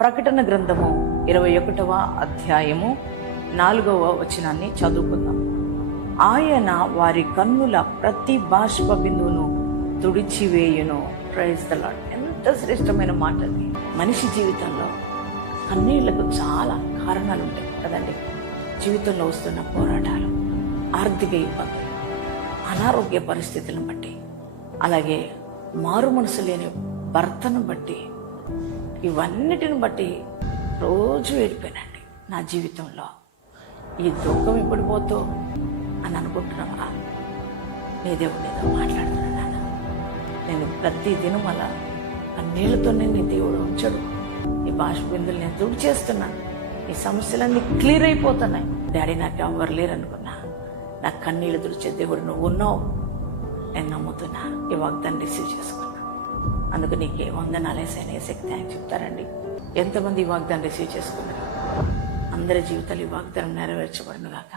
ప్రకటన గ్రంథము 21వ అధ్యాయము 4వ వచనాన్ని చదువుకుందాం. ఆయన వారి కన్నుల ప్రతి బాష్ప బిందువును తుడిచివేయును. Praise the lord. ఎంత శ్రేష్టమైన మాట అది. మనిషి జీవితంలో కన్నీళ్లకు చాలా కారణాలు ఉంటాయి కదండి. జీవితంలో వస్తున్న పోరాటాలు, ఆర్థిక ఇబ్బందులు, అనారోగ్య పరిస్థితులను బట్టి, అలాగే మారు మనసు లేని భర్తను బట్టి, ఇవన్నిటిని బట్టి రోజు ఏడిపోయానండి. నా జీవితంలో ఈ దుఃఖం ఎప్పుడు పోతో అని అనుకుంటున్నావా? నీ దేవుడు ఏదో మాట్లాడుతున్నాను. నేను ప్రతి దినం అలా కన్నీళ్లతోనే నీ దేవుడు ఉంచడు. ఈ బాష్పబిందులు నేను తుడి చేస్తున్నాను. ఈ సమస్యలన్నీ క్లియర్ అయిపోతున్నాయి. డాడీ నాకు ఎవరు లేరు అనుకున్నా, నా కన్నీళ్ళు తుడిచే దేవుడు నువ్వు ఉన్నావు. నేను నమ్ముతున్నా. ఈ వాగ్దాన్ని రిసీవ్ చేసుకున్నా. అందుకు నీకే వందనాలేసైనా శక్తి ఆయన చెప్తారండి. ఎంతమంది ఈ వాగ్దాన్ని రిసీవ్ చేసుకున్నారు? అందరి జీవితాలు ఈ వాగ్దానం నెరవేర్చబడును గాక.